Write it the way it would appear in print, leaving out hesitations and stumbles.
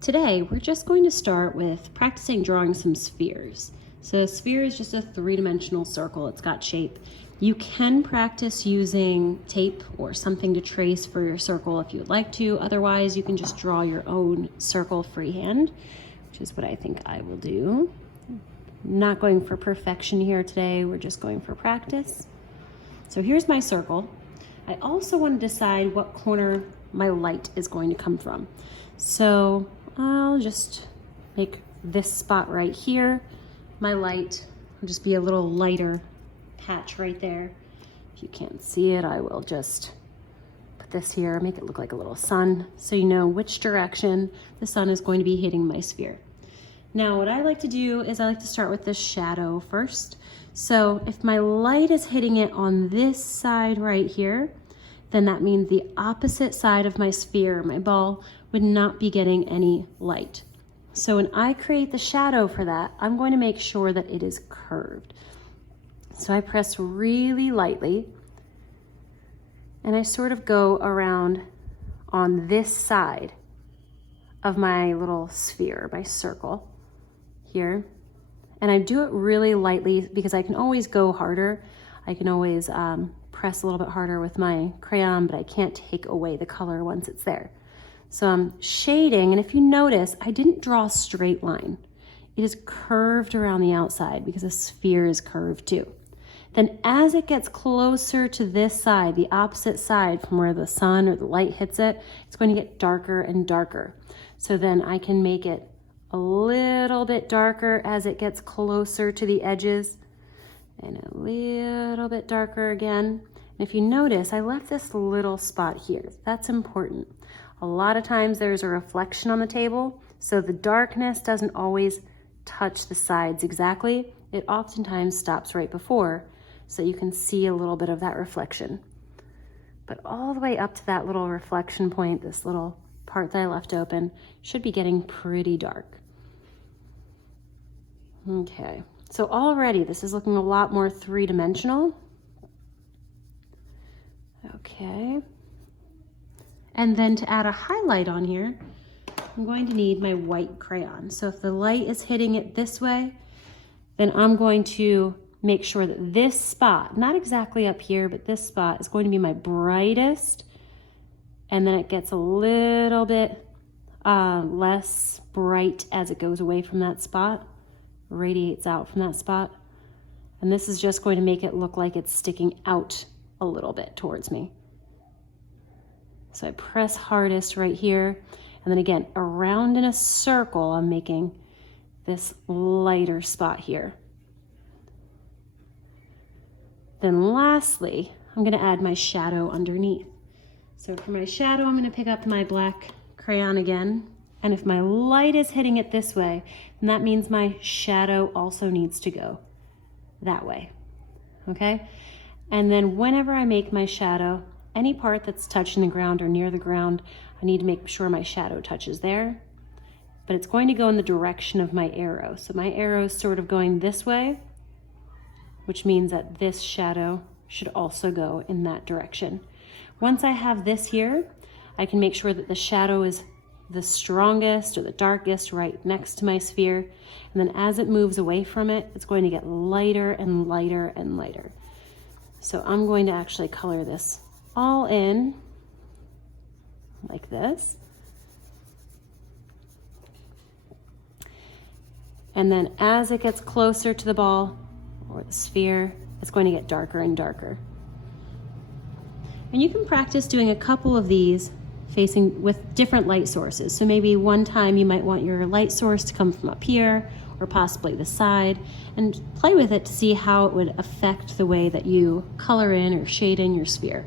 Today, we're just going to start with practicing drawing some spheres. So a sphere is just a three-dimensional circle. It's got shape. You can practice using tape or something to trace for your circle if you would like to. Otherwise, you can just draw your own circle freehand, which is what I think I will do. I'm not going for perfection here today. We're just going for practice. So here's my circle. I also want to decide what corner my light is going to come from. So I'll just make this spot right here my light. Will just be a little lighter patch right there. If you can't see it, I will just put this here, make it look like a little sun, so you know which direction the sun is going to be hitting my sphere. Now, what I like to do is I like to start with the shadow first. So if my light is hitting it on this side right here, then that means the opposite side of my sphere, my ball, would not be getting any light. So when I create the shadow for that, I'm going to make sure that it is curved. So I press really lightly, and I sort of go around on this side of my little sphere, my circle here. And I do it really lightly because I can always go harder. I can always press a little bit harder with my crayon, but I can't take away the color once it's there. So I'm shading, and if you notice, I didn't draw a straight line. It is curved around the outside because a sphere is curved too. Then as it gets closer to this side, the opposite side from where the sun or the light hits it, it's going to get darker and darker. So then I can make it a little bit darker as it gets closer to the edges, and a little bit darker again. And if you notice, I left this little spot here. That's important. A lot of times there's a reflection on the table, so the darkness doesn't always touch the sides exactly. It oftentimes stops right before, so you can see a little bit of that reflection. But all the way up to that little reflection point, this little part that I left open, should be getting pretty dark. Okay, so already this is looking a lot more three-dimensional. Okay. And then to add a highlight on here, I'm going to need my white crayon. So if the light is hitting it this way, then I'm going to make sure that this spot, not exactly up here, but this spot is going to be my brightest. And then it gets a little bit less bright as it goes away from that spot, radiates out from that spot. And this is just going to make it look like it's sticking out a little bit towards me. So I press hardest right here, and then again, around in a circle, I'm making this lighter spot here. Then lastly, I'm gonna add my shadow underneath. So for my shadow, I'm gonna pick up my black crayon again, and if my light is hitting it this way, then that means my shadow also needs to go that way, okay? And then whenever I make my shadow, any part that's touching the ground or near the ground, I need to make sure my shadow touches there, but it's going to go in the direction of my arrow. So my arrow is sort of going this way, which means that this shadow should also go in that direction. Once I have this here, I can make sure that the shadow is the strongest or the darkest right next to my sphere. And then as it moves away from it, it's going to get lighter and lighter and lighter. So I'm going to actually color this all in like this. And then as it gets closer to the ball or the sphere, it's going to get darker and darker. And you can practice doing a couple of these facing with different light sources. So maybe one time you might want your light source to come from up here or possibly the side, and play with it to see how it would affect the way that you color in or shade in your sphere.